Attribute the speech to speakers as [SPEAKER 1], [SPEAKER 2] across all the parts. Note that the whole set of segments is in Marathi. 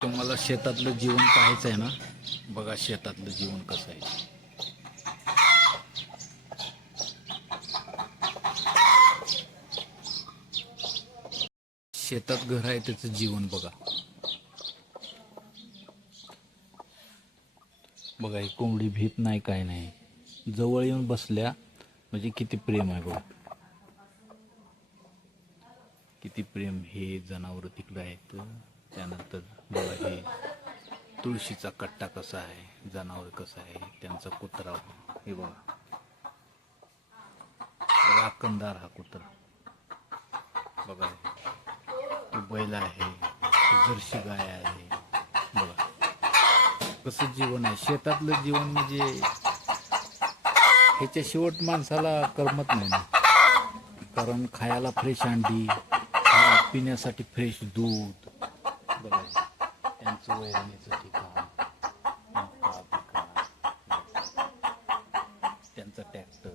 [SPEAKER 1] तुम्हाला शेतातलं जीवन पाहायचं आहे ना बघा शेतातलं जीवन कसं आहे. शेतात घर आहे त्याचं जीवन बघा. बघा ही कोंबडी भीत नाही काय नाही. जवळ येऊन बसल्या म्हणजे किती प्रेम आहे बघा. किती प्रेम हे जनावर तिकडं आहेत. त्यानंतर बघा हे तुळशीचा कट्टा कसा आहे जनावर कसं आहे त्यांचा कुत्रा. हे बघा. राखणदार हा कुत्रा. बघा तो बैल आहे जर्सी गाय आहे. बघा. कसं जीवन आहे. शेतातलं जीवन म्हणजे ह्याच्या शेवट माणसाला करमत नाही ना. कारण खायला फ्रेश अंडी पिण्यासाठी फ्रेश दूध. बघा त्यांचं वैरणीचं ठिकाण त्यांचा ट्रॅक्टर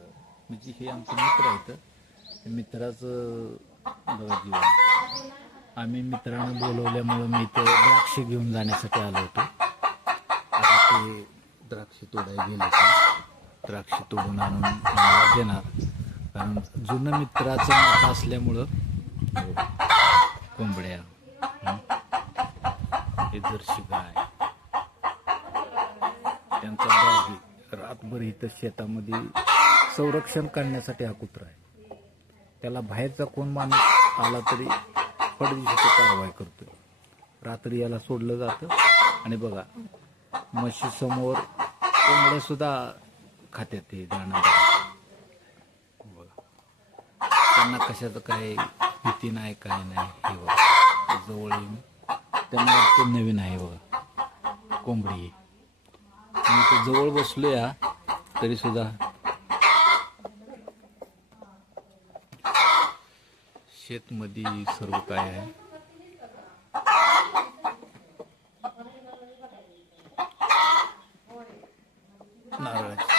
[SPEAKER 1] म्हणजे हे आमचे मित्र आहेत मित्राचं बघा जीवन आम्ही मित्रांना बोलवल्यामुळं मी ते द्राक्ष घेऊन जाण्यासाठी आलो होतो आता ते द्राक्ष तोडायला गेले तर द्राक्ष तोडून आणून आम्हाला देणार कारण जुनं मित्राचं नातं असल्यामुळं कोंबड्या हे जर्शी गाय. त्यांचा डॉगी रातभर इथं शेतामध्ये संरक्षण करण्यासाठी हा कुत्रा आहे. त्याला बाहेरचा कोण माणूस आला तरी पडदिशीची कारवाई करतो रात्री याला सोडलं जातं. आणि बघा म्हशी समोर कोंबड्या सुद्धा खात्यात ते दाणा बघा. त्यांना कशाचं काय भीती नाही काय नाही. हे जवळ येऊन त्यांना वाटतं नवीन आहे बघा. कोंबडी. मी जवळ बसलो या तरी सुद्धा. शेतमध्ये सर्व काय आहे? नारळाची.